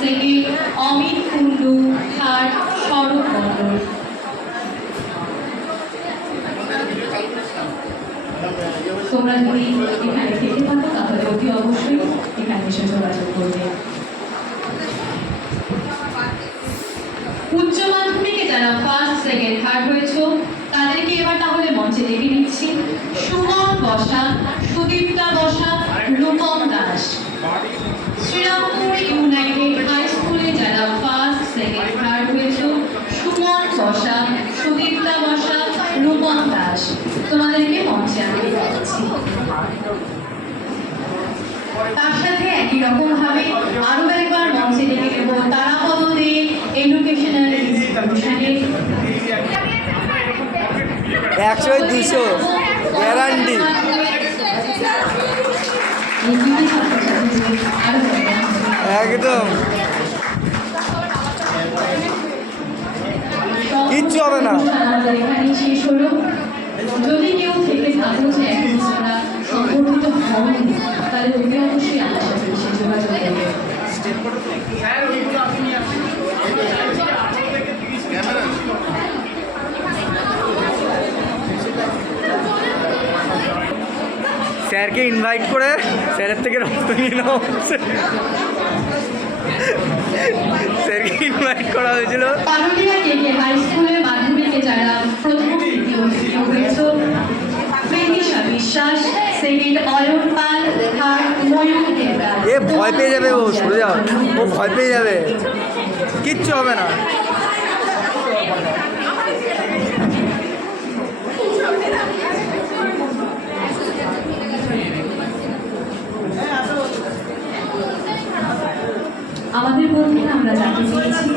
Second Amit Kundu, third স্বরূপ মণ্ডল। তোমরা যদি এখানে থেকে থাকো তাহলে অতি অবশ্যই এখানে এসে যোগাযোগ করবে। উচ্চ মাধ্যমিকে যারা ফার্স্ট সেকেন্ড থার্ড হয়েছো তাদেরকে এবার তাহলে মঞ্চে ডেকে নিচ্ছি। সুমন বসা, সুদীপ্তা বসা, রূপম দাস। শ্রীরামপুর ইউনাইটেড হাই স্কুলে যারা ফার্স্ট সেকেন্ড থার্ড হয়েছো সুমন বসা, সুদীপ্তা বসা, রূপম দাস, তোমাদেরকে মঞ্চে আমি ডেকে নিচ্ছি। তার সাথে একই রকম ভাবে আরো একবার মঞ্চে ডেকে নেব তারাপদ দে এডুকেশনাল ইনস্টিটিউশনের 100-200 গ্যারান্টি। একদম কিচ্ছু হবে না। আমাদের এখানে শেষ হলো। যদি কেউ থেকে থাকো যে এখন তোমরা সংগঠিত হওনি তাহলে তুমি অবশ্যই আমার সাথে এসে যোগাযোগ করবে। স্যারকে ইনভাইট করে স্যারের থেকে রক্ত নিয়ে নেওয়া হচ্ছে। স্যারকে ইনভাইট করা হয়েছিল। পারুলিয়া কেকে হাই স্কুলের মাধ্যমিকে যারা প্রথম দ্বিতীয় হয়েছে প্রেমিশা বিশ্বাস, সেকেন্ড অয়ন পাল, থার্ড ময়ূর দেবরাজ। এ ভয় পেয়ে যাবে, ও সরে যাও, ও ভয় পেয়ে যাবে, কিচ্ছু হবে না। আমাদের মধ্যে আমরা যাকে পেয়েছি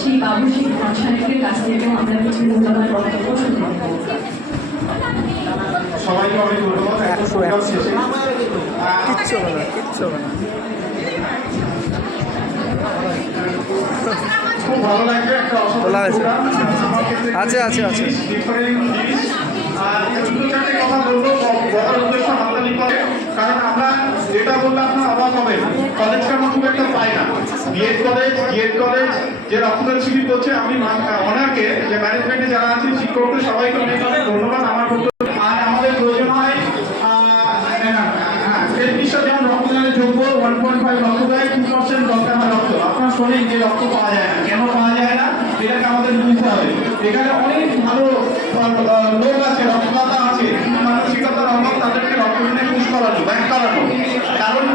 সেই বাবু সেই সাহেবের কাছ থেকেও আমরা কিছু মূল্যবান বক্তব্য শুনে নেব। সবাইকে অনেক ধন্যবাদ। কিচ্ছু হবে না, কিচ্ছু হবে না। খুব ভালো লাগবে একটা বলা হয়েছে। আছে আছে, আছে। ডিফারেন্ট জিনিস। আর দুটো চারটে কথা বলবো বলার উদ্দেশ্য হাততালি করে, কারণ আমরা যেটা বললে আপনার অবাক হবে, কলেজকে আমরা খুব একটা পাই না। বিএড কলেজ যে রক্তদান শিবির করছে, আমি ওনাকে যে ম্যানেজমেন্টে যারা আছেন শিক্ষকদের সবাইকে অনেক অনেক ধন্যবাদ। আমার আর আমাদের প্রয়োজন হয় যেমন রক্তদানের যোগ্য 1.5 লক্ষ দেয়, 2% দরকার হয় রক্ত। আপনারা শোনেন যে রক্ত পাওয়া যায় না, কেন পাওয়া যায় না এটাকে আমাদের বুঝতে হবে। এখানে অনেক ভালো লোক আছে, রক্তদাতা আছে, কিন্তু মানসিকতার অভাব তাদেরকে রক্তদানে পুশ করানো, ব্যাক করানো। কারণ